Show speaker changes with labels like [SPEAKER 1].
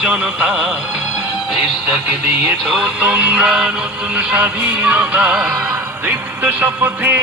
[SPEAKER 1] জনতা দেশটাকে দিয়েছ তোমরা নতুন স্বাধীনতা। রিক্ত শপথে